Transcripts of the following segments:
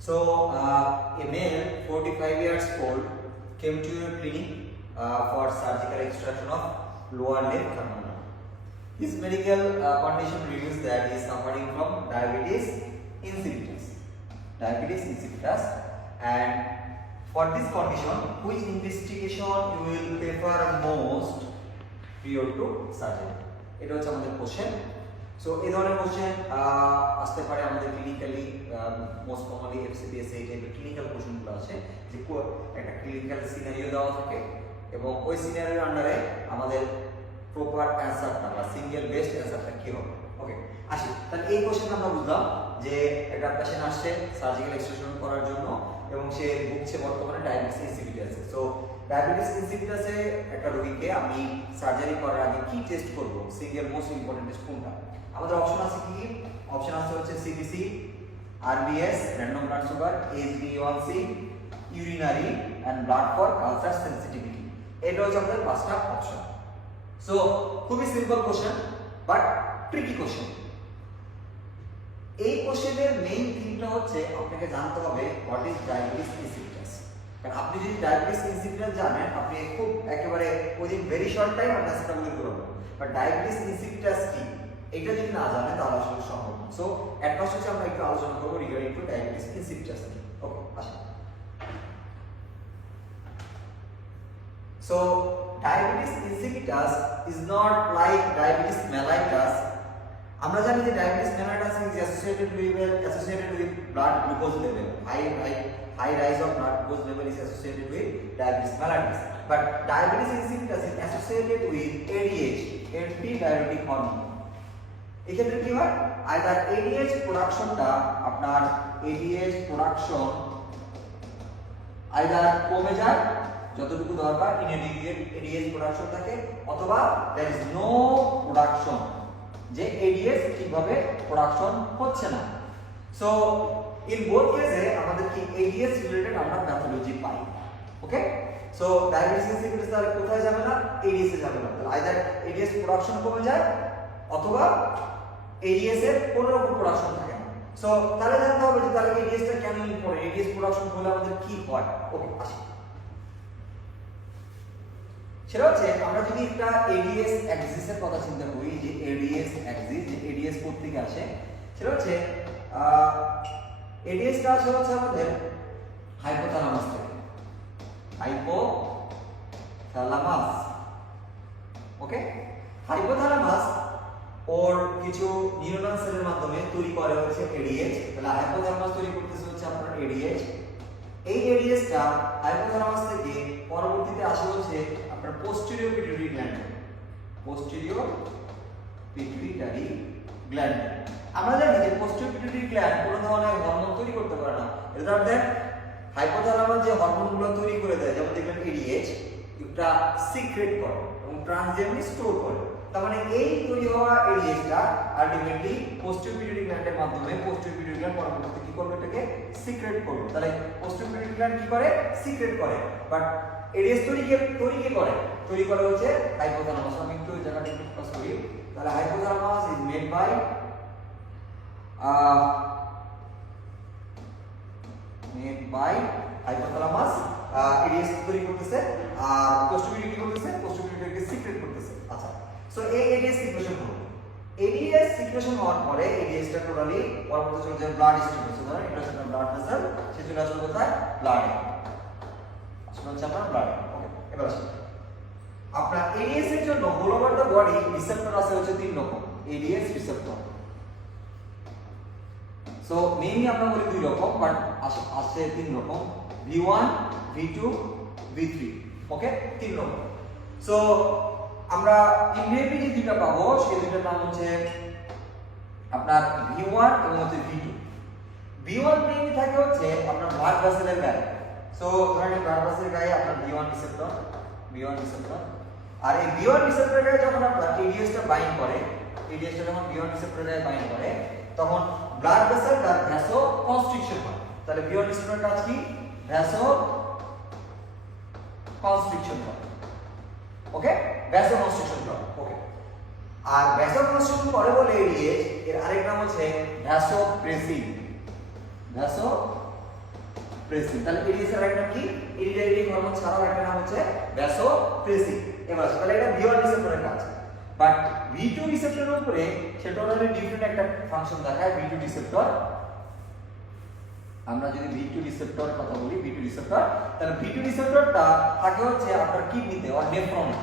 So, a male 45 years old came to your clinic for surgical extraction of lower leg canal. His medical condition reveals that he is suffering from diabetes insipidus. And for this condition, which investigation you will prefer most prior to surgery? এটা হচ্ছে আমাদের question. So এই ধরনের question আসতে পারে আমাদের clinically, most commonly FCPS এই টাইপের ক্লিনিক্যাল কোশ্চেনগুলো আছে যে একটা ক্লিনিক্যাল সিনারিও দেওয়া থাকে এবং ওই সিনারিওর আন্ডারে আমাদের প্রপার অ্যান্সারটা বা সিঙ্গেল বেস্ট অ্যান্সারটা কি হবে। ওকে, আসি তাহলে এই কোশ্চেন আমরা বুঝলাম যে একটা পেশেন্ট আসছে সার্জিক্যাল এক্সট্রাকশন করার জন্য এবং সে ভুগছে বর্তমানে ডায়াবেটিস ইনসিপিটাসে। সো ডায়াবেটিস ইনসিপিটাসে একটা রোগীকে আমি সার্জারি করার আগে কি টেস্ট করব, সিঙ্গেল মোস্ট ইম্পর্টেন্ট টেস্ট কোনটা? আমাদের অপশন আছে কি? অপশন আছে হচ্ছে CBC, RBS, random blood sugar, HbA1c, urinary and blood for culture sensitivity. এটা হচ্ছে আমাদের পাঁচটা অপশন। সো খুবই simple question but tricky question. এই কোশ্চেনের মেইন থিমটা হচ্ছে আপনাকে জানতে হবে হোয়াট ইজ ডায়াবেটিস ইনসিপিটাস। কারণ আপনি যদি ডায়াবেটিস ইনসিপিটাস জানেন, আপনি খুব একেবারে উইদিন ভেরি শর্ট টাইম আপনার সেটা বলে করবেন। বাট ডায়াবেটিস ইনসিপিটাস কি এটা যদি না জানেন তাহলে আসলে সম্ভব না। সো এট ফার্স্ট হচ্ছে আমরা একটু আলোচনা করব রিগার্ডিং টু ডায়াবেটিস ইনসিপিটাস কি। ওকে, আসুন। So diabetes insipidus is not like diabetes mellitus. আমরা জানি যে diabetes mellitus is associated with blood glucose level. High rise of blood glucose level is associated with diabetes mellitus. But diabetes insipidus is associated with ADH, anti-diuretic hormone. এক্ষেত্রে কি হয়? Either ADH প্রোডাকশনটা আপনার ADH production either কমে যায় যতটুকু দরকার inadequate ADH production থাকে, অথবা देयर इज নো প্রোডাকশন, যে ADH ঠিকভাবে প্রোডাকশন হচ্ছে না। সো ইন বোথ কেসে আমাদের কি ADH রিলেটেড আমরা প্যাথোলজি পাই। ওকে, সো ডায়াবেটিস ইনসিপিটাস তাহলে কোথায় যাবে না? ADH এ যাবে না। আইদার ADH প্রোডাকশন কমে যায় অথবা ADH এর কোনো রকম প্রোডাকশন থাকে না। সো তাহলে জানতে হবে যে তাহলে ADH টা কেন ইম্পর্টেন্ট, ADH প্রোডাকশন হলে আমাদের কি হয়। ওকে, আসি। সেটা হচ্ছে আমরা যদি একটা ADS অ্যাক্সিসের কথা চিন্তা করি, যে ADS অ্যাক্সিস, যে ADS কোথা থেকে আসে, সেটা হচ্ছে ADS টা আসে হচ্ছে আমাদের হাইপোথ্যালামাস থেকে। হাইপোথ্যালামাস, ওকে, হাইপোথ্যালামাস ওর কিছু নিউরনাল সেলের মাধ্যমে তৈরি করে হচ্ছে ADH। তাহলে হাইপোথ্যালামাস তৈরি করতেছে হচ্ছে আপনার ADH। এই ADH টা হাইপোথ্যালামাস থেকে পরবর্তীতে আসে হচ্ছে আপনার posterior pituitary gland. Posterior pituitary gland, আমরা জানি যে পোস্টেরিয়র পিটুইটারি গ্ল্যান্ড কোনো ধরনের হরমোন তৈরি করতে পারে না। রেদার দ্যান হাইপোথ্যালামাস যে হরমোনগুলো তৈরি করে দেয়, যেমন দেখবেন ADH, এটা সিক্রেট করে এবং ট্রানজিয়েন্টলি স্টোর করে। তার মানে এই তৈরি হওয়া ADH টা আলটিমেটলি পোস্টেরিয়র পিটুইটারি গ্ল্যান্ডের মাধ্যমে পোস্টেরিয়র পিটুইটারি গ্ল্যান্ড পরবর্তীতে কি করবে, এটাকে সিক্রেট করবে। তাহলে পোস্টেরিয়র পিটুইটারি গ্ল্যান্ড কি করে? সিক্রেট করে। বাট ADH তৈরি কি করে? তৈরি করে হচ্ছে হাইপোথ্যালামাস। আমি একটু এই জায়গাটা একটু ফোকাস করি। তাহলে hypothalamus is made by hypothalamus ADH তৈরি করতেছে, আর পোস্টেরিয়র কি করতেছে? পোস্টেরিয়রকে সিক্রেট করতেছে। আচ্ছা, সো এই ADH সিক্রেশন হলো, ADH সিক্রেশন হওয়ার পরে ADH টা টোটালি পরবর্তী চলে যায় ব্লাড স্টিমুলেশন। ধরেন এটা হচ্ছে ব্লাড ভেসেল, সে চলে আসবে কোথায়? ব্লাডে। আসলে হচ্ছে আপনার ব্লাডে। ওকে, এবার আসি আপনার ADH এর জন্য all over the body receptor আছে হচ্ছে তিন রকম ADH রিসেপ্টর। সো মেইনলি আমরা বলি দুই রকম, বাট আছে তিন রকম, V1, V2, V3। ওকে, তিন রকম। সো আমরা ইনভেরিটি যে দুইটা পাবো সেই দুইটার নাম হচ্ছে আপনার V1 এবং হচ্ছে V2। V1 মেইনলি থাকে হচ্ছে আপনার ব্লাড ভেসেলের গায়ে। সো ধরেন ব্লাড ভেসেলের গায়ে আপনার V1 রিসেপ্টর, আর এই V1 রিসেপ্টরের গায়ে যখন আপনার ADH টা বাইন্ড করে, ADH টা যখন V1 রিসেপ্টরের গায়ে বাইন্ড করে, তখন ব্লাড ভেসেলটা ভ্যাসো কনস্ট্রিকশন হয়। তাহলে V1 রিসেপ্টরের কাজ কি? ভ্যাসো কনস্ট্রিকশন করে। ওকে, ভ্যাসো কনস্ট্রিকশন করে। ওকে, আর ভ্যাসো কনস্ট্রিকশন করে বলে ADH এর আরেক নাম হচ্ছে ভ্যাসোপ্রেসিভ। প্রেসিং। তাহলে এডিএস এর একটা কি ইরিটেটিং হরমোন ছাড়াও একটা নাম হচ্ছে ভ্যাসোপ্রেসিং। এবার তাহলে এটা V1 রিসেপ্টরের কাজ। বাট V2 রিসেপ্টরের উপরে সেটা হলো ডিফারেন্ট একটা ফাংশন দেখায় V2 রিসেপ্টর। আমরা যদি V2 রিসেপ্টর কথা বলি, V2 রিসেপ্টর, তাহলে V2 রিসেপ্টরটা থাকে হচ্ছে আপনার কিডনিতে বা নেফ্রনে।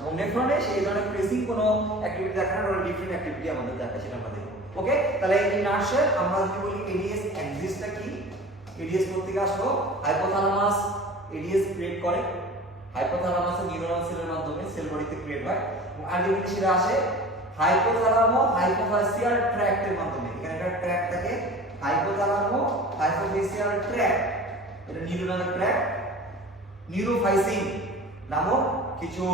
এবং নেফ্রনে সেই ধরনের প্রেসিং কোনো অ্যাক্টিভিটি দেখায় না, ডিফারেন্ট অ্যাক্টিভিটি আমাদের দেখায়, সেটা আমরা দেখব। ওকে, তাহলে এই নার্সে আমরা যদি বলি এডিএস এক্সিস্টটা কি, এডিএস কোথা থেকে আসলো? হাইপোথ্যালামাস এডিএস ক্রিয়েট করে, হাইপোথ্যালামাসে নিউরনাল সেলের মাধ্যমে সেল বডিতে ক্রিয়েট হয়, এবং আলটিমেটলি সেটা আসে হাইপোথ্যালামো হাইপোফাসিয়াল ট্র্যাক্টের মাধ্যমে। এখানে একটা ট্র্যাক্ট থাকে, হাইপোথ্যালামো হাইপোফাসিয়াল ট্র্যাক্ট, এটা নিউরনাল ট্র্যাক্ট। নিউরোফাইসিং নামক কিছু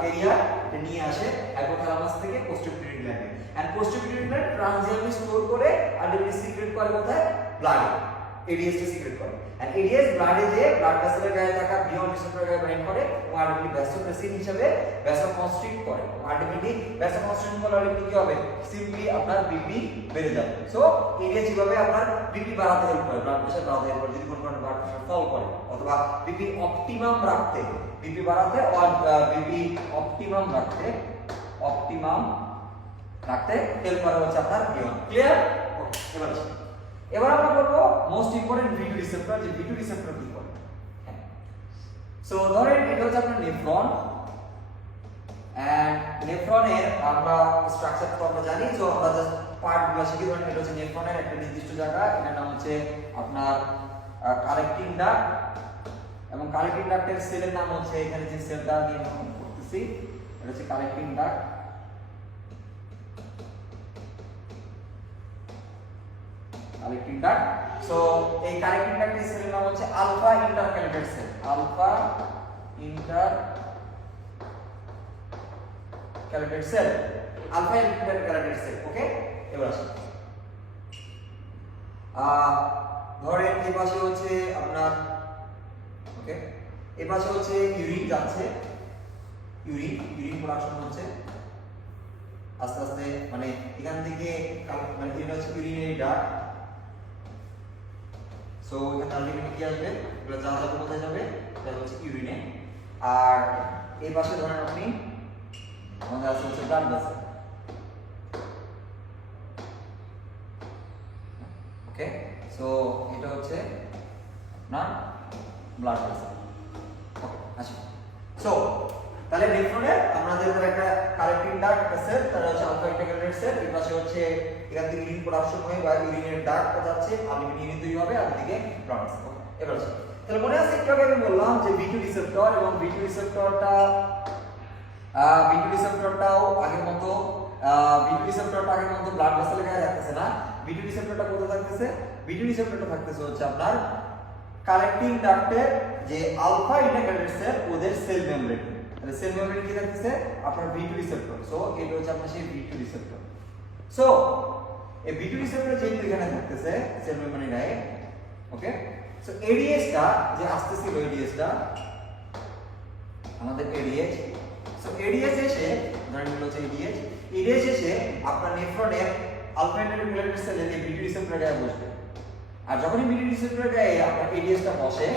ক্যারিয়ার এটা নিয়ে আসে হাইপোথ্যালামাস থেকে পোস্টিপিউটারি গ্ল্যান্ডে, এন্ড পোস্টিপিউটারি গ্ল্যান্ড ট্রানজিয়ামে স্টোর করে আলটিমেটলি সিক্রেট করে কোথায়? ব্লাডে। এডিএস কে সিক্রেট করে, এন্ড এডিএস ব্লাডে যে ব্লাড ভেসেলের গায়ে থাকা বিয়ন্ড রিসেপ্টরের গায়ে বাইন্ড করে এবং আলটিমেটলি ভ্যাসোপ্রেসিং হিসেবে ভ্যাসোকনস্ট্রিক্ট করে। আলটিমেটলি ভ্যাসোকনস্ট্রিকশন করলে আলটিমেটলি কি হবে? সিম্পলি আপনার বিপি বেড়ে যাবে। সো এডিএস যেভাবে আপনার বিপি বাড়াতে হেল্প করে, ব্লাড প্রেশার বাড়াতে হেল্প করে, যদি কোনো কারণে ব্লাড প্রেশার ফল করে অথবা বিপি অপটিমাম রাখতে, বিপি বাড়াতে আর বিপি অপটিমাম রাখতে হেল্প করে হচ্ছে আপনার বিয়ন্ড। ক্লিয়ার? এবার আমরা বলবো মোস্ট ইম্পর্টেন্ট V2 রিসেপ্টর, যে V2 রিসেপ্টর কি করে। সো ধরেন এটা হচ্ছে আপনার নেফ্রন, এন্ড নেফ্রনের আমরা স্ট্রাকচার তো আমরা জানি, সো আমরা জাস্ট পার্টগুলো শিখি। ধরেন এটা হচ্ছে নেফ্রনের একটা নির্দিষ্ট জায়গা, এটার নাম হচ্ছে আপনার কালেক্টিং ডাক্ট, এবং কালেক্টিং ডাক্টের সেলের নাম হচ্ছে, এখানে যে সেলটা নিয়ে আমরা করতেছি এটা হচ্ছে collecting duct. Collecting duct, so এই কালেক্টিং ডাক্টের সেলের নাম হচ্ছে alpha intercalated cell, alpha intercalated cell, alpha intercalated cell. Okay, এবার আসি ধরেন এই পাশে হচ্ছে আপনার, ওকে, এই পাশে হচ্ছে ইউরিন যাচ্ছে, ইউরিন প্রোডাকশন হচ্ছে আস্তে আস্তে, মানে এখান থেকে মানে এটা হচ্ছে ইউরিনারি ডাক্ট। সো এখানে আলটিমেটলি কি আসবে? এগুলো যা যা কোথায় যাবে? এটা হচ্ছে ইউরিনে। আর এই পাশে ধরেন আপনি আমাদের আছে হচ্ছে ব্লাড ভেসেল। ওকে, সো এটা হচ্ছে আপনার ব্লাড ভেসেল। ওকে, আসি। সো তাহলে নেফ্রনে আমাদের একটা কালেক্টিং ডাক্ট আছে, তার হচ্ছে আলফা ইন্টারক্যালেটেড সেল, এই পাশে হচ্ছে এখান থেকে ইউরিন প্রোডাকশন হয়ে বা ইউরিনের ডাক্ট যাচ্ছে, আলটিমেটলি ইউরিন তৈরি হবে, আর দিকে ব্লাড ভেসেল। এবার আসি, তাহলে মনে আছে একটু আগে আমি বললাম যে V2 রিসেপ্টর, এবং V2 রিসেপ্টরটাও আগের মতো ব্লাড ভেসেলের গায়ে থাকতেছে না। V2 রিসেপ্টরটা কোথায় থাকতেছে? V2 রিসেপ্টরটা থাকতেছে হচ্ছে আপনার কালেক্টিং ডাক্টের যে আলফা ইন্টারক্যালেটেড সেল, ওদের সেল মেমব্রেন। তাহলে সেল মেমব্রেন কি থাকতেছে? আপনার V2 রিসেপ্টর। সো এটা হচ্ছে আপনার সেই V2 রিসেপ্টর। সো এই V2 রিসেপ্টর যেহেতু এখানে থাকতেছে সেল মেমব্রেনের গায়ে, ওকে, সো এডিএসটা যে আসতেছিল, এডিএসটা আমাদের এডিএস, সো এডিএস এসে ধরেন হচ্ছে এডিএস এসে আপনার নেফ্রনের আলফা ইন্টারক্যালেটেড সেলের এই V2 রিসেপ্টরের গায়ে বসবে। আর যখনই V2 রিসেপ্টরের গায়ে আপনার এডিএসটা বসে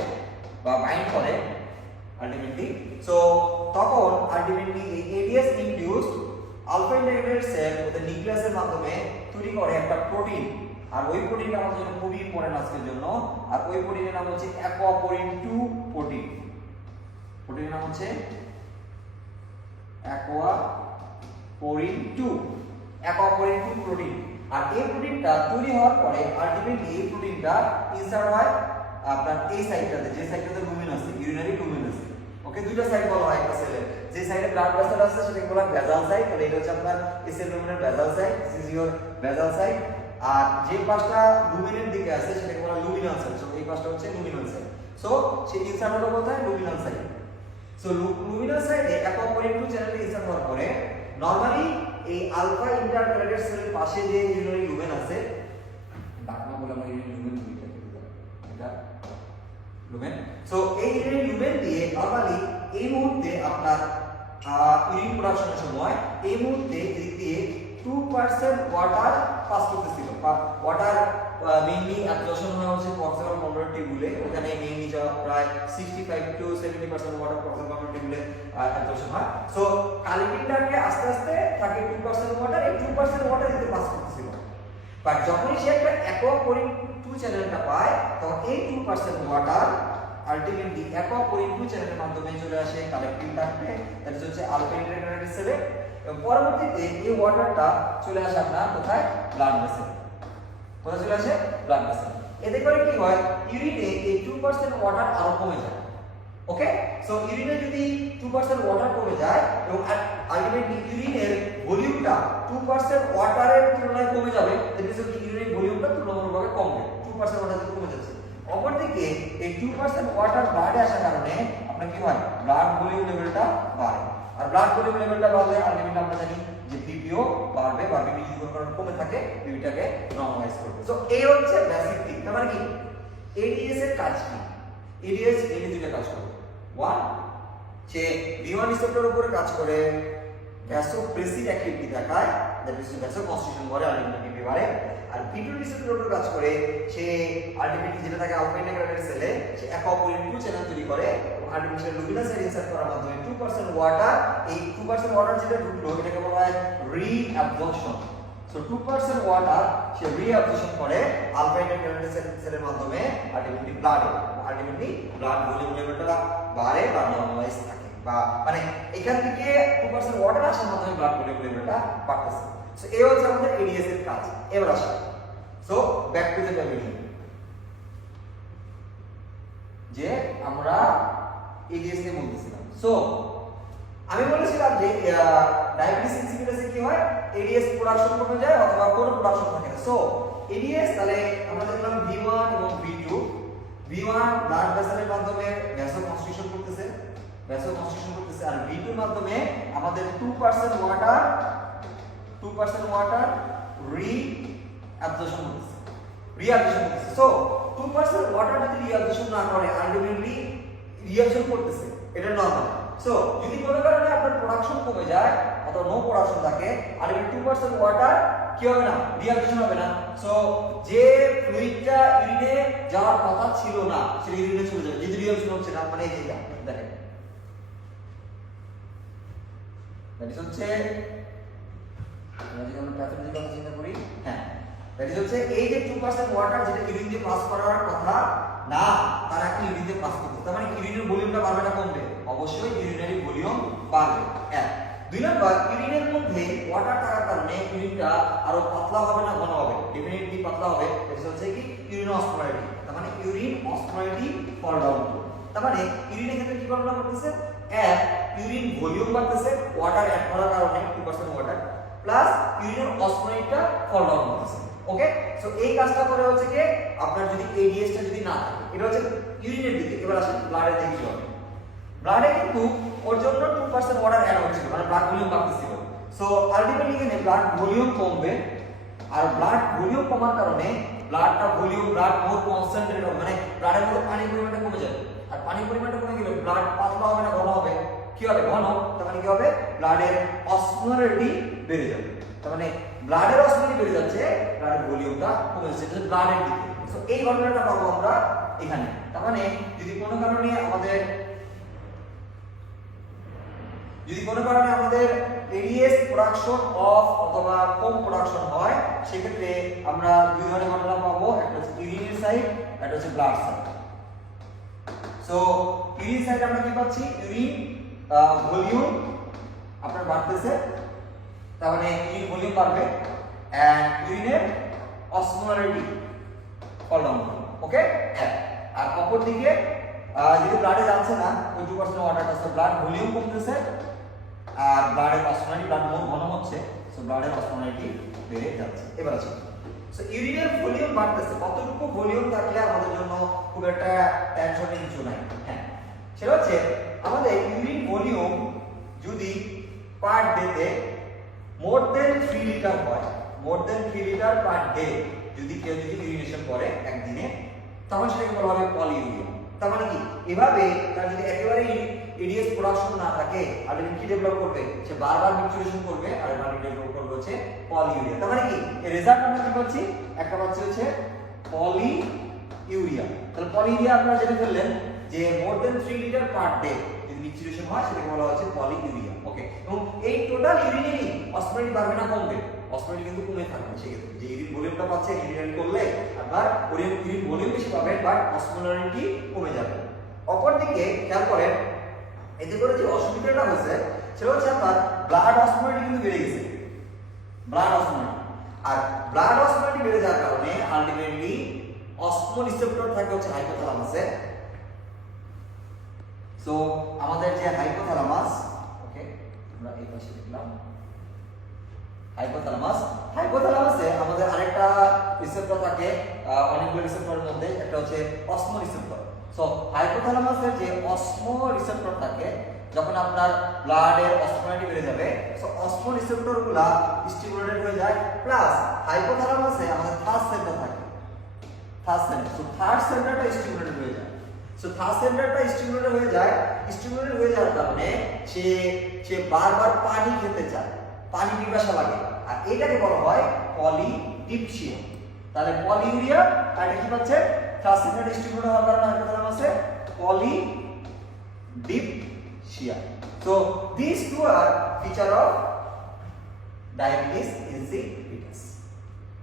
বা বাইন্ড করে আলটিমেটলি, সো তখন আলটিমেটলি এই ADS induce alpha intercalated cell ওদের নিউক্লিয়াসের মাধ্যমে তৈরি করে একটা প্রোটিন, আর ওই প্রোটিনটা আমাদের জন্য খুবই ইম্পর্টেন্ট আজকের জন্য, আর ওই প্রোটিনের নাম হচ্ছে অ্যাকোয়াপোরিন 2 প্রোটিন। প্রোটিনের নাম হচ্ছে অ্যাকোয়াপোরিন 2 প্রোটিন। আর এই প্রোটিনটা তৈরি হওয়ার পরে আলটিমেটলি এই প্রোটিনটা ইনসার্ট হয় আপনার এই সাইডটাতে, যে সাইডটাতে লুমিন আছে, ইউরিনারি লুমিন আছে। ওকে, দুটো সাইড বলা হয় একটা সেলে, যে সাইডে ব্লাড ভেসেল আছে সেটাকে বলা হয় ভেসাল সাইড, তাহলে এটা হচ্ছে আপনার এই সেল লুমিনের basal side, this is your basal side. আর যে পাশটা লুমিনের দিকে আছে সেটাকে বলা হয় লুমিনাল সাইড, সো এই পাশটা হচ্ছে লুমিনাল সাইড। সো সেই ইনসার্ট হলো কোথায়? Luminal side. সো লুমিনাল সাইডে অ্যাকোয়াপোরিন 2 চ্যানেলটা ইনসার্ট হওয়ার পরে নরমালি এই আলফা ইন্টারক্যালেটেড সেলের পাশে যে ইউরিনারি লুমেন আছে, ডাকনা বলে আমরা ইউরিনারি লুমেন বলি, এটা লুমেন। সো এই ইউরিনারি লুমেন দিয়ে নরমালি এই মুহূর্তে আপনার ইউরিন প্রোডাকশনের সময় এই মুহূর্তে এদিক দিয়ে 2% ওয়াটার পাস করতেছিল, বা ওয়াটার মেইনলি অ্যাবজর্পশন হয় হচ্ছে প্রক্সিমাল কন্ট্রোল টিউবুলে, ওখানে মেইনলি যা প্রায় 65 to 70% ওয়াটার প্রক্সিমাল কন্ট্রোল টিউবুলে অ্যাবজর্পশন হয়। সো কালেক্টিং ডাক্টে আস্তে আস্তে থাকে 2% ওয়াটার, এই 2% ওয়াটার দিতে পাস করতেছিল, বাট যখনই সে একটা একক পরিং টু চ্যানেলটা পায় তখন এই 2% ওয়াটার আলটিমেটলি একক পরিং টু চ্যানেলের মাধ্যমে চলে আসে কালেক্টিং ডাক্টে, দ্যাট ইজ হচ্ছে আলফাইন রেনারি সেলে, এবং পরবর্তীতে এই ওয়াটারটা চলে আসে আপনার কোথায়, ব্লাড ভেসেল। কোথায় চলে আসে, ব্লাড ভেসেল। এতে করে কি হয়, ইউরিনে এই 2% ওয়াটার আরো কমে যায়। ওকে, সো ইউরিনে যদি 2% ওয়াটার কমে যায় এবং আলটিমেটলি ইউরিনের ভলিউমটা 2% ওয়াটারের তুলনায় কমে যাবে, দ্যাট ইজ ইউরিনের ভলিউমটা তুলনামূলকভাবে কমবে, 2% ওয়াটার যদি কমে যাচ্ছে। অপরদিকে এই 2% ওয়াটার ব্লাডে আসার কারণে আপনার কি হয়, ব্লাড ভলিউম লেভেলটা বাড়ে, আর ব্লাড ভলিউম লেভেলটা বাড়লে আলটিমেটলি আমরা জানি যে বিপিও বাড়বে, বা বিপি যদি কোনো কারণে কমে থাকে বিপিটাকে নরমালাইজ করবে। সো এই হচ্ছে বেসিক থিং। তার মানে কি এডিএস এর কাজ কি, এডিএস এই দুটো কাজ করে। ওয়ান, যে B1 রিসেপ্টর উপরে কাজ করে ভ্যাসোপ্রেসিভ অ্যাক্টিভিটি দেখায়, দ্যাট ইজ ভ্যাসোকনস্ট্রিকশন করে, আলটিমেটলি বিপি বাড়ে। আর B2 রিসেপ্টর উপরে কাজ করে সে আলটিমেটলি যেটা থাকে আলফাইন রেনারি সেলে, সে একক পরিং টু চ্যানেল তৈরি করে, আর্টিফিশিয়াল লুমিনাস এর ইনসার্ট করার মাধ্যমে 2% ওয়াটার, এই 2% ওয়াটার যেটা ঢুকলো এটাকে বলা হয় রিঅ্যাবজর্পশন। সো 2% ওয়াটার সে রিঅ্যাবজর্পশন করে আলফাইন রেনারি সেলের মাধ্যমে আলটিমেটলি ব্লাডে, আলটিমেটলি ব্লাড ভলিউম লেভেলটা বাড়ে বা নরমালাইজ থাকে, বা মানে এখান থেকে 2% ওয়াটার আসার মাধ্যমে ব্লাড ভলিউম লেভেলটা বাড়তেছে। সো এই হচ্ছে আমাদের এডিএস এর কাজ। এবার আসা, so back to the video, যে আমরা এডিএস নিয়ে বলতেছিলাম। সো আমি বলেছিলাম যে ডায়াবেটিস ইনসিপিটাসে কি হয়, এডিএস প্রোডাকশন কমে যায় অথবা কোনো প্রোডাকশন থাকে না। সো এডিএস তাহলে আমরা দেখলাম B1 এবং B2, B1 ব্লাড ভেসেলের মাধ্যমে ভ্যাসোকনস্ট্রিকশন করতেছে, আর B2 এর মাধ্যমে আমাদের 2% ওয়াটার রিঅ্যাবজর্পশন করতেছে। সো 2% ওয়াটার যদি রিঅ্যাবজর্পশন না করে আলটিমেটলি রিঅ্যাকশন করতেছে, এটা নরমাল। সো যদি কোনো কারণে আপনার প্রোডাকশন কমে যায় অথবা নো প্রোডাকশন থাকে, আলটিমেটলি 2% ওয়াটার কি হবে না, রিঅ্যাকশন হবে না। সো যে ফ্লুইডটা ইউরিনে যাওয়ার কথা ছিল না সেটা ইউরিনে চলে যাবে, যদি রিঅ্যাকশন হচ্ছে না, মানে এই যে দেখেন দ্যাট হচ্ছে আমরা যদি আমরা প্যাথোলজি কথা চিন্তা করি, হ্যাঁ দ্যাট হচ্ছে এই যে 2% ওয়াটার যেটা ইউরিন দিয়ে পাস করার কথা না, তার একটা ইউরিন দিয়ে পাস করতে, তার মানে ইউরিনের ভলিউমটা বাড়বে না কমবে, অবশ্যই ইউরিনারি ভলিউম বাড়বে। এক, দুই নাম্বার, ইউরিনের মধ্যে ওয়াটার থাকার কারণে ইউরিনটা আরো পাতলা হবে না ঘন হবে, ডেফিনেটলি পাতলা হবে, এটা হচ্ছে কি ইউরিন অসমোলারিটি, তার মানে ইউরিন অসমোলারিটি ফল ডাউন। তার মানে ইউরিনের ক্ষেত্রে কি ঘটনা ঘটতেছে, এক, ইউরিন ভলিউম বাড়তেছে ওয়াটার অ্যাড করার কারণে 2% ওয়াটার, প্লাস ইউরিনের অসমোলারিটিটা ফল ডাউন করতেছে। ওকে, সো এই কাজটা করে হচ্ছে কি আপনার যদি এডিএসটা যদি না থাকে, এটা হচ্ছে ইউরিনের দিকে। এবার আসেন ব্লাডের দিকে কি হবে, ব্লাডে কিন্তু ওর জন্য 2% ওয়াটার অ্যাড হচ্ছিল, মানে ব্লাড ভলিউম বাড়তেছিল। সো আলটিমেটলি এখানে ব্লাড ভলিউম কমবে, আর ব্লাড ভলিউম কমার কারণে ব্লাড মোর কনসেন্ট্রেট হবে, মানে ব্লাডের মধ্যে পানির পরিমাণটা কমে যাবে, আর পানির পরিমাণটা কমে গেলে ব্লাড পাতলা হবে না ঘন হবে, কি হবে ঘন, তার মানে কি হবে ব্লাডের অসমোলারিটি বেড়ে যাবে, তার মানে ব্লাডের অসমোলারিটি বেড়ে যাচ্ছে, ব্লাডের ভলিউমটা কমে যাচ্ছে, এটা ব্লাডের দিকে। সো এই ঘটনাটা পাবো আমরা এখানে। তার মানে যদি কোনো কারণে আমাদের এডিএস প্রোডাকশন অফ অথবা কম প্রোডাকশন হয়, সেক্ষেত্রে আমরা দুই ধরনের ঘটনা পাবো, একটা হচ্ছে ইউরিনের সাইড, একটা হচ্ছে blood side. So urine side আমরা কি পাচ্ছি, ইউরিন ভলিউম আপনার বাড়তেছে, তার মানে ইউরিন ভলিউম বাড়বে, এন্ড ইউরিনের অসমোলারিটি ফল ডাউন। ওকে, আর অপর দিকে যদি ব্লাডে যাচ্ছে না ওই 2% ওয়াটারটা, সো ব্লাড ভলিউম কমতেছে আর ব্লাডের অসমোলারিটি, ব্লাড মোর ঘন হচ্ছে, সো ব্লাডের অসমোলারিটি বেড়ে যাচ্ছে। এবার আছে, সো ইউরিনের ভলিউম বাড়তেছে, কতটুকু ভলিউম থাকলে আমাদের জন্য খুব একটা টেনশনের কিছু নাই। হ্যাঁ, সেটা হচ্ছে আমাদের ইউরিন ভলিউম যদি পার ডেতে মোর দেন 3 লিটার হয়, মোর দেন 3 লিটার পার ডে যদি কেউ ইউরিনেশন করে একদিনে, তখন সেটাকে বলা হবে পলিইউরিয়া। তার মানে কি, এভাবে তার যদি একেবারে এডিএস প্রোডাকশন না থাকে, আর কি ডেভেলপ করবে, সে বারবার মিক্সুরেশন করবে আর এবার ডেভেলপ করবে হচ্ছে পলিইউরিয়া। তার মানে কি, এই রেজাল্ট আমরা কি পাচ্ছি, একটা পাচ্ছি হচ্ছে পলিইউরিয়া। তাহলে পলিইউরিয়া আপনারা জেনে ফেললেন যে মোর দেন 3 লিটার পার ডে যদি লিকুইডেশন হয় সেটাকে বলা হচ্ছে পলিইউরিয়া। ওকে, এবং এই টোটাল ইউরিনেরই অসমোলারিটি বাড়বে না কমবে? অসমোলারিটি কিন্তু কমে থাকবে। সেক্ষেত্রে যে ইউরিন ভলিউমটা পাচ্ছে ইউরিন করলে আপনার ইউরিন ভলিউম বেশি পাবেন বাট অসমোলারিটি কমে যাবে। অপরদিকে খেয়াল করেন এতে করে যে অসুবিধাটা হয়েছে সেটা হচ্ছে আপনার ব্লাড অসমোলারিটি কিন্তু বেড়ে গেছে, ব্লাড অসমোলারিটি। আর ব্লাড অসমোলারিটি বেড়ে যাওয়ার কারণে আলটিমেটলি অসমো রিসেপ্টর থাকে হচ্ছে হাইপোথ্যালামাসে। সো আমাদের যে হাইপোথ্যালামাস, ওকে আমরা এই পাশে দেখলাম হাইপোথ্যালামাসে আমাদের আরেকটা রিসেপ্টর থাকে, অনেকগুলো রিসেপ্টরের মধ্যে একটা হচ্ছে অসমো রিসেপ্টর। সো হাইপোথ্যালামাসের যে অসমো রিসেপ্টর থাকে, যখন আপনার ব্লাডের অসমোলারিটি বেড়ে যাবে সো অসমো রিসেপ্টরগুলা স্টিমুলেটেড হয়ে যায়। প্লাস হাইপোথ্যালামাসে আমাদের থার্ড সেন্টার থাকে, থার্ড সেন্টার। সো থার্ড সেন্টারটা স্টিমুলেটেড হয়ে যায়। সো থার্ড সেন্টারটা স্টিমুলেটেড হয়ে যাওয়ার কারণে সে বারবার পানি খেতে চায়, পানি পিপাসা লাগে, আর এটাকে বলা হয় পলিডিপসিয়া। তাহলে পলিইউরিয়া আর এটা কি পাচ্ছে? থার্ড সেন্টার স্টিমুলেটেড হওয়ার কারণে হাইপোথ্যালামাসে polydipsia. So these two are feature of diabetes insipidus.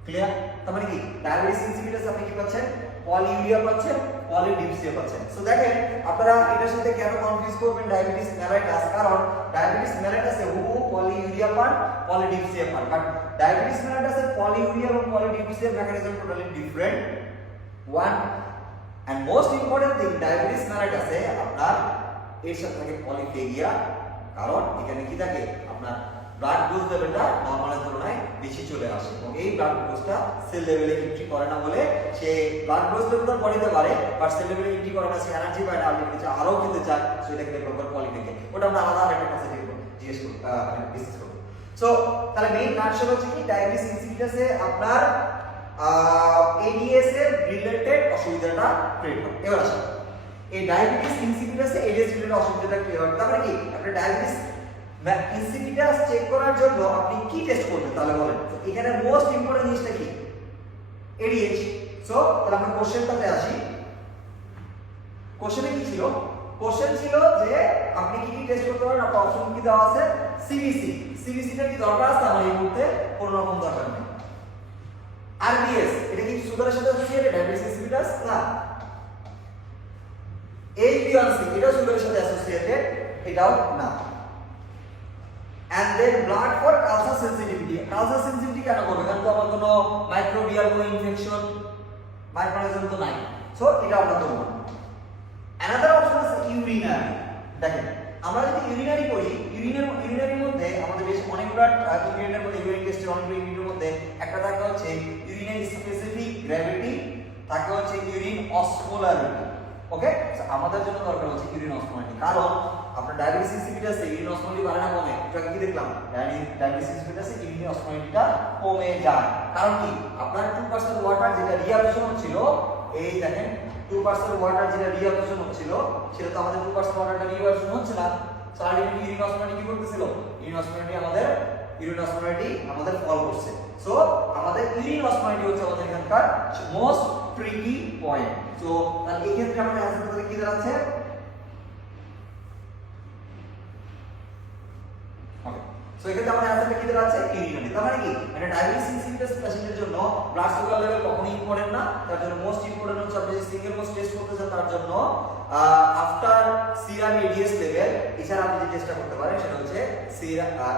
Clear? তার মানে কি ডায়াবেটিস ইনসিপিডাস আপনি কি পাচ্ছেন? পলিইউরিয়া পাচ্ছেন, পলিডিপসিয়া পাচ্ছেন। সো দেখেন আপনারা এটার সাথে কেন কনফিউজ করবেন ডায়াবেটিস মেলাইটাস? কারণ ডায়াবেটিস মেলাইটাসে হুবহু পলিইউরিয়া পান, পলিডিপসিয়া পান, বাট ডায়াবেটিস মেলাইটাসে পলিইউরিয়া এবং পলিডিপসিয়ার mechanism totally different. One and most important thing, diabetes মেলাইটাসে আপনার এর সাথে থাকে পলিফেগিয়া। কারণ এখানে কি থাকে? আপনার ব্লাড গ্লুকোজ লেভেলটা নরমালের তুলনায় বেশি চলে আসে এবং এই ব্লাড গ্লুকোজটা সেল লেভেলে এন্ট্রি করে না বলে সে ব্লাড গ্লুকোজ লেভেল তার বডিতে বাড়ে বাট সেল লেভেলে এন্ট্রি করে না, সে এনার্জি পায় না, আলটিমেটলি আরো খেতে চায়। সো এটাকে ডেভেলপ করে পলিফেগিয়া। ওটা আমরা আলাদা আরেকটা ক্লাসে জিজ্ঞেস করব, ডিসকাস করব। সো তাহলে মেইন নাটশট হচ্ছে কি ডায়াবেটিস ইনসিপিডাসে আপনার এডিএস এর রিলেটেড অসুবিধাটা ক্রিয়েট হয়। এবার আসুন এই ডায়াবেটিস ইনসিপিডাসে এডিএস রিলেটেড অসুবিধাটা ক্লিয়ার হয়। তারপরে কি আপনি ডায়াবেটিস ইনসিপিডাস চেক করার জন্য আপনি কি টেস্ট করবেন তাহলে বলেন? এখানে মোস্ট ইম্পর্টেন্ট জিনিসটা কি? এডিএইচ। সো তাহলে আমরা কোশ্চেনটাতে আসি। কোশ্চেনে কি ছিল? কোশ্চেন ছিল যে আপনি কি কি টেস্ট করতে পারেন? আপনার অপশন কি দেওয়া আছে? সিবিসি। সিবিসিটা কি দরকার আছে? আমার এই মুহূর্তে কোনো রকম দরকার নেই। আরবিএস এটা কি সুগারের সাথে অ্যাসোসিয়েটেড ডায়াবেটিস ইনসিপিডাস? না। এইচবিওয়ানসি এটা সুগারের সাথে অ্যাসোসিয়েটেড? এটাও না। and then blood for ulcer sensitivity. ulcer sensitivity কেন করবে? কারণ তো আমার কোনো মাইক্রোবিয়াল কোনো ইনফেকশন মাইক্রোঅর্গানিজম তো নাই। সো এটা আমরা করব। another option is urinary। দেখেন আমরা যদি ইউরিনারি করি, ইউরিনারির মধ্যে আমাদের বেশ অনেকগুলো ইউরিনের মধ্যে ইউরিন টেস্টের অনেকগুলো ইউনিটের মধ্যে একটা থাকে হচ্ছে ইউরিনের স্পেসিফিক গ্র্যাভিটি, থাকে হচ্ছে ইউরিন অসমোলারিটি। ওকে, সো আমাদের জন্য দরকার হচ্ছে ইউরিন অসমোলারিটি। কারণ আপনার ডায়াবেটিস ইনসিপিডাসে ইউরিন অসমোলারিটি বাড়ে না কমে? এটা কি দেখলাম? ডায়াবেটিস ইনসিপিডাসে ইউরিন অসমোলারিটিটা কমে যায়। কারণ কি? আপনার 2% ওয়াটার যেটা রিঅ্যাবজর্পশন হচ্ছিল, এই দেখেন 2% ওয়াটার যেটা রিঅ্যাবজর্পশন হচ্ছিল সেটা তো আমাদের 2% ওয়াটারটা রিঅ্যাবজর্পশন হচ্ছে না। সো আলটিমেটলি ইউরিন অসমোলারিটি কি করতেছিল? ইউরিন অসমোলারিটি আমাদের ফল করছে। সো আমাদের ইউরিন অসমোলারিটি হচ্ছে আমাদের এখানকার মোস্ট ট্রিকি পয়েন্ট। সো তাহলে এই ক্ষেত্রে আমাদের অ্যান্সারটা কি দাঁড়াচ্ছে? ওকে, সো এক্ষেত্রে আমাদের অ্যান্সারটা কি দাঁড়াচ্ছে? ইউরিনারি। তার মানে কি? একটা ডায়াবেটিস ইনসিপিডাস পেশেন্টের জন্য ব্লাড সুগার লেভেল কখনোই ইম্পর্টেন্ট না। তার জন্য মোস্ট ইম্পর্টেন্ট হচ্ছে আপনি যে সিঙ্গেল মোস্ট টেস্ট করতে চান তার জন্য আফটার সিরাম এডিএস লেভেল এছাড়া আপনি যে টেস্টটা করতে পারেন সেটা হচ্ছে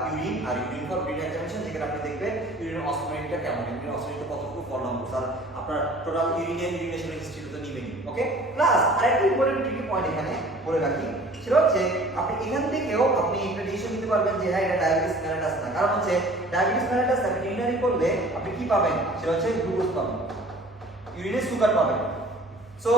ইউরিন আর ইউরিন ফর ব্লাড এক্সামিনেশন, যেখানে আপনি দেখবেন ইউরিন অসমোলারিটিটা কেমন, ইউরিন অসমোলারিটি কতটুকু ফল নাম্বার স্যার আপনার টোটাল ইউরিনেশন হিস্ট্রি তো নিবেনি। ওকে, প্লাস আরেকটা ইম্পর্টেন্ট ট্রিকি পয়েন্ট এখানে বলে রাখি, সেটা হচ্ছে আপনি এখান থেকেও আপনি একটা ডিসিশন নিতে পারবেন যে হ্যাঁ এটা ডায়াবেটিস মেলাইটাস না। কারণ হচ্ছে ডায়াবেটিস মেলাইটাস আপনি ইউরিনারি করলে আপনি কি পাবেন? সেটা হচ্ছে গ্লুকোজ পাবেন, ইউরিনে সুগার পাবেন। So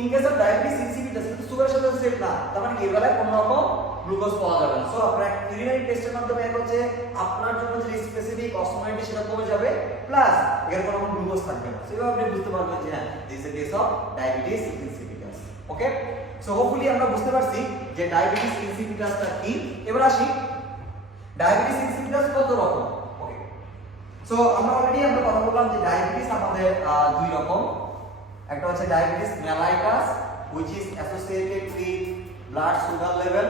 in case of diabetes insipidus কিন্তু সুগারের সাথে সেট না, তার মানে কি এর বেলায় কোনো রকম গ্লুকোজ পাওয়া যাবে না। সো আপনার ইউরিনারি টেস্টের মাধ্যমে এক হচ্ছে আপনার জন্য যে স্পেসিফিক অসমোলারিটি সেটা কমে যাবে, প্লাস এর কোনো রকম গ্লুকোজ থাকবে না। সো আপনি বুঝতে পারবেন যে হ্যাঁ this is a case of diabetes insipidus. Okay, so hopefully আমরা বুঝতে পারছি যে ডায়াবেটিস ইনসিপিডাসটা কি। এবার আসি ডায়াবেটিস ইনসিপিডাস কত রকম। ওকে, সো আমরা কথা বললাম যে ডায়াবেটিস আমাদের দুই রকম, একটা হচ্ছে diabetes mellitus which is associated with blood sugar level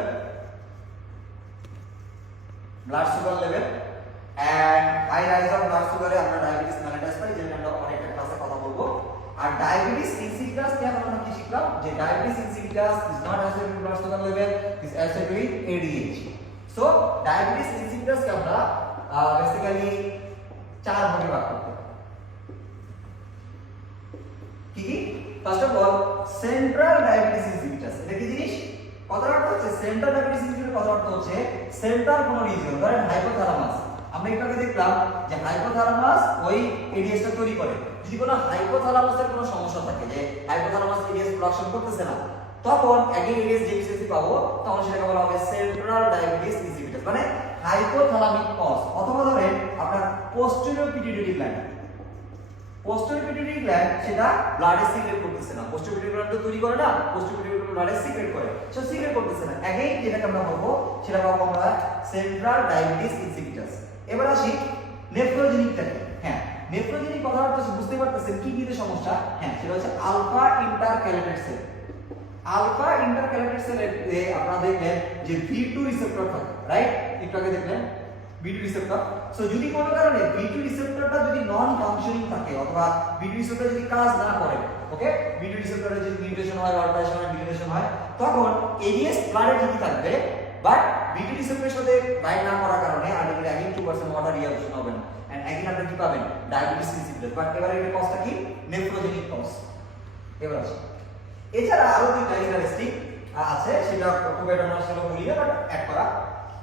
and high rise of blood sugar এ আমরা ডায়াবেটিস মেলাইটাস পাই, যেটা আমরা অনেকটা ক্লাসে কথা বলবো। আর ডায়াবেটিস ইনসিপিটাস কে আমরা কি শিখলাম যে diabetes insipidus is not associated with blood sugar level, is associated with ADH। So diabetes insipidus কে আমরা বেসিক্যালি চার ভাগে ভাগ করতে পারি। কি কি? First of all central diabetes insipidus, এটা কি জিনিস? কথার অর্থ হচ্ছে সেন্ট্রাল ডায়াবেটিস ইনসিপিটাস কথার অর্থ হচ্ছে সেন্ট্রাল কোন রিজিয়ন, ধরেন হাইপোথ্যালামাস, আমরা একটু আগে দেখলাম যে হাইপোথ্যালামাস ওই এডিএস টা তৈরি করে। যদি কোনো হাইপোথ্যালামাসের কোনো সমস্যা থাকে যে হাইপোথ্যালামাস এডিএস প্রোডাকশন করতেছে না, তখন অ্যাগেন এডিএস ডেফিসিয়েন্সি পাবো, তখন সেটাকে বলা হবে সেন্ট্রাল ডায়াবেটিস ইনসিপিটাস, মানে হাইপোথ্যালামিক কজ। অথবা ধরেন আপনার posterior pituitary gland, posterior pituitary gland সেটা ব্লাডে সিক্রেট করতেছে না, পোস্টেরিয়র পিটুইটারি গ্ল্যান্ড তো তৈরি করে না, পোস্টেরিয়র পিটুইটারি গ্ল্যান্ড ব্লাডে সিক্রেট করে, সো সিক্রেট করতেছে না, अगेन যেটাকে আমরা বলবো সেটা পাবো আমরা সেন্ট্রাল ডায়াবেটিস ইনসিপিটাস। এবার আসি নেফ্রোজেনিকটাকে। হ্যাঁ, নেফ্রোজেনিক কথাটা তো বুঝতে পারতেছেন কি কি সমস্যা। হ্যাঁ, সেটা হচ্ছে alpha intercalated cell. Alpha intercalated সেলে আপনারা দেখলেন যে V2 রিসেপ্টর থাকে, রাইট? একটু আগে দেখলেন V2 রিসেপ্টর। সো যদি কোনো কারণে V2 রিসেপ্টরটা যদি নন ফাংশনিং থাকে অথবা V2 রিসেপ্টর যদি কাজ না করে, ওকে, V2 রিসেপ্টরে যদি মিউটেশন হয়, অল্টারেশন হয়, ডিলিশন হয়, তখন এডিএস ব্লাডে ঠিকই থাকবে, বাট V2 রিসেপ্টরের সাথে বাইন্ড না করার কারণে আলটিমেটলি अगेन 2% ওয়াটার রিঅ্যাকশন হবে না, এন্ড अगेन আপনি কি পাবেন? Diabetes insipidus. বাট এবারে এর কজটা কি? Nephrogenic cause. এবার আসি, এছাড়া আরো দুইটা ইন্টারেস্টিং আছে, সেটা খুব একটা আমরা সেটা বলি না, বাট অ্যাড করা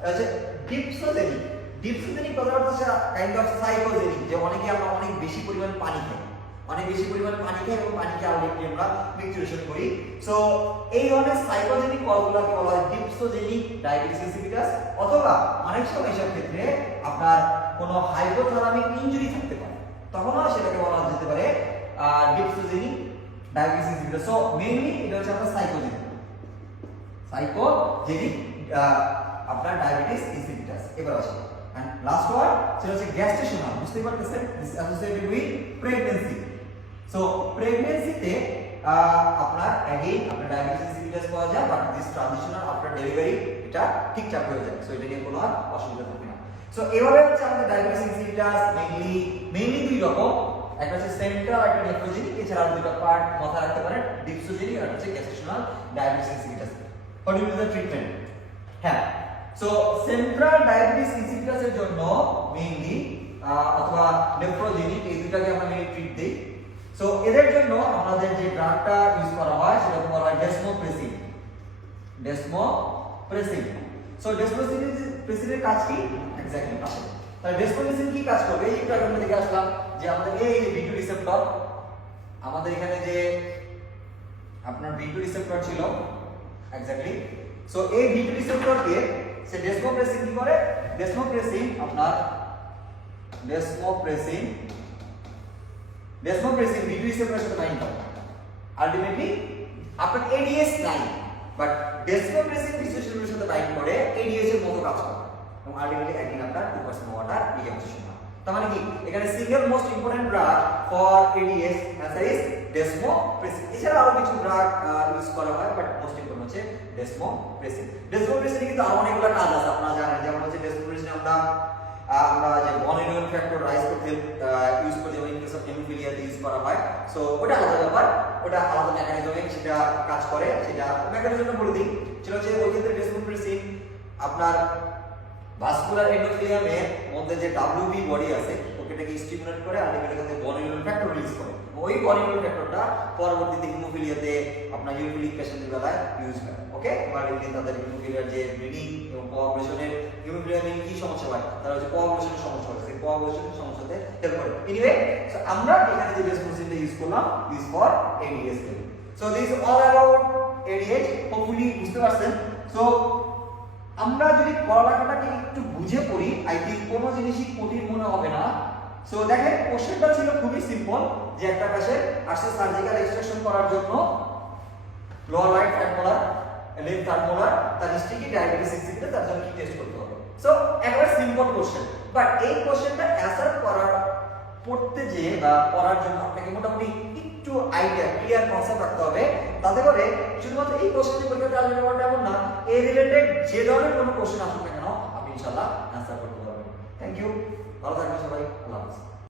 আছে ডিপসোজেনিক। ডিপসোজেনিক কথাটা হচ্ছে কাইন্ড অফ সাইকোজেনিক, যে অনেকে আমরা অনেক বেশি পরিমাণ পানি খাই, এবং পানিকে আলটিমেটলি আমরা মিউটেশন করি। সো এই ধরনের সাইকোজেনিক কজগুলোকে বলা হয় ডিপসোজেনিক ডায়াবেটিস ইনসিপিটাস। অথবা অনেক সময় এসব ক্ষেত্রে আপনার কোনো হাইপোথ্যালামিক ইনজুরি থাকতে পারে, তখনও সেটাকে বলা যেতে পারে ডিপসোজেনিক ডায়াবেটিস ইনসিপিটাস। সো মেইনলি এটা হচ্ছে আপনার সাইকোজেনিক আপনার ডায়াবেটিস ইনসিপিটাস। এবার আসি এন্ড লাস্ট ওয়ান, সেটা হচ্ছে গ্যাস্ট্রেশনাল। বুঝতেই পারতেছেন, this associated with pregnancy. So প্রেগন্যান্সিতে আপনার अगेन আপনার ডায়াবেটিস ইনসিপিটাস পাওয়া যায়, but this transitional after delivery এটা ঠিকঠাক হয়ে যায়। সো এটা নিয়ে কোনো আর অসুবিধা থাকবে না। সো এভাবে হচ্ছে আমাদের ডায়াবেটিস ইনসিপিটাস মেইনলি দুই রকম, একটা হচ্ছে সেন্ট্রাল, একটা নেফ্রোজেনিক। এছাড়া দুটো পার্ট মাথায় রাখতে পারেন, ডিপসোজেনিক আর হচ্ছে gestational diabetes insipidus. What is the treatment? হ্যাঁ, সো সেন্ট্রাল ডায়াবেটিস ইনসিপিটাস এর জন্য মেইনলি অথবা নেফ্রোজেনিক, এই দুটাকে আমরা মেইনলি ট্রিট দেই। সো এদের জন্য আমাদের যে ড্রাগটা ইউজ করা হয় সেটা বলা হয় ডেসমোপ্রেসিন। সো ডেসমোপ্রেসিনের কাজ কি? এক্স্যাক্টলি পাশে। তাহলে ডেসমোপ্রেসিন কি কাজ করবে? এই একটু আমরা দেখে আসলাম যে আমাদের এই যে V2 রিসেপ্টর, আমাদের এখানে যে আপনার V2 রিসেপ্টর ছিল, এক্স্যাক্টলি। সো এই V2 রিসেপ্টরকে সে ডেসমোপ্রেসিন কি করে? ডেসমোপ্রেসিন V2 রিসেপ্টরের সাথে বাইন্ড করে। আলটিমেটলি আপনার এডিএস নাই, বাট ডেসমোপ্রেসিন রিসেপ্টরের সাথে বাইন্ড করে এডিএস এর মতো কাজ করে, এবং আলটিমেটলি একদিন আপনার 2% ওয়াটার রিঅ্যাকশন হয়। তার মানে কি এখানে single most important drug for ads answer is desmopressin. এছাড়া আরো কিছু ড্রাগ ইউজ করা হয়, বাট মোস্ট ইম্পর্টেন্ট হচ্ছে ডেসমোপ্রেসিন। ডেসমোপ্রেসিন কিন্তু আরো অনেকগুলো কাজ আছে আপনারা জানেন, যেমন হচ্ছে ডেসমোপ্রেসিন আমরা যে বনিরন ফ্যাক্টর রাইজ করতে ইউজ করি, যেমন ইন কেস অফ হেমোফিলিয়াতে ইউজ করা হয়। সো ওটা আলাদা ব্যাপার, ওটা আলাদা মেকানিজমে সেটা কাজ করে, সেটা মেকানিজমটা বলে দিই। সেটা হচ্ছে ওই ক্ষেত্রে ডেসমোপ্রেসিন আপনার ভাস্কুলার এন্ডোথেলিয়ামের মধ্যে যে WB বডি আছে ওটাকে স্টিমুলেট করে, আলটিমেটলি বনিরন ফ্যাক্টর রিলিজ করে। ওই বনিরন ফ্যাক্টরটা পরবর্তীতে হিমোফিলিয়াতে আপনার হিমোফিলিক পেশেন্টদের বেলায় ইউজ হয়। ওকে, বাড়িতে তাদের হিমোফিলিয়ার যে ব্লিডিং এবং কোয়াগুলেশনের হিমোফিলিয়া নিয়ে কি সমস্যা হয়, তার হচ্ছে কোয়াগুলেশনের সমস্যা হয়, সেই কোয়াগুলেশনের সমস্যাতে হেল্প করে। এনিওয়ে, সো আমরা এখানে যে ডেসমোপ্রেসিনটা ইউজ করলাম is for ads. So this all about ads, hopefully বুঝতে পারছেন। সো আমরা যদি পড়ালেখাটাকে একটু বুঝে পড়ি, আই থিংক কোনো জিনিসই কঠিন মনে হবে না। সো দেখেন কোশ্চেনটা ছিল খুবই সিম্পল, যে একটা পেশেন্ট আসছে সার্জিক্যাল এক্সট্রাকশন করার জন্য, lower right third molar, left third molar, তার হিস্ট্রি কি ডায়াবেটিস ইনসিপিটাস, তার জন্য কি টেস্ট করতে হবে? সো একেবারে সিম্পল কোশ্চেন, বাট এই কোশ্চেনটা অ্যান্সার করার পড়তে যে বা পড়ার জন্য আপনাকে মোটামুটি একটু আইডিয়া ক্লিয়ার কনসেপ্ট রাখতে হবে, তাতে করে শুধুমাত্র এই কোশ্চেন পরীক্ষাতে আসবে এমন না, এই রিলেটেড যে ধরনের কোনো কোশ্চেন আসুক না কেন আপনি ইনশাআল্লাহ অ্যান্সার করতে পারবেন। থ্যাংক ইউ, ভালো থাকবেন সবাই, আল্লাহ হাফেজ।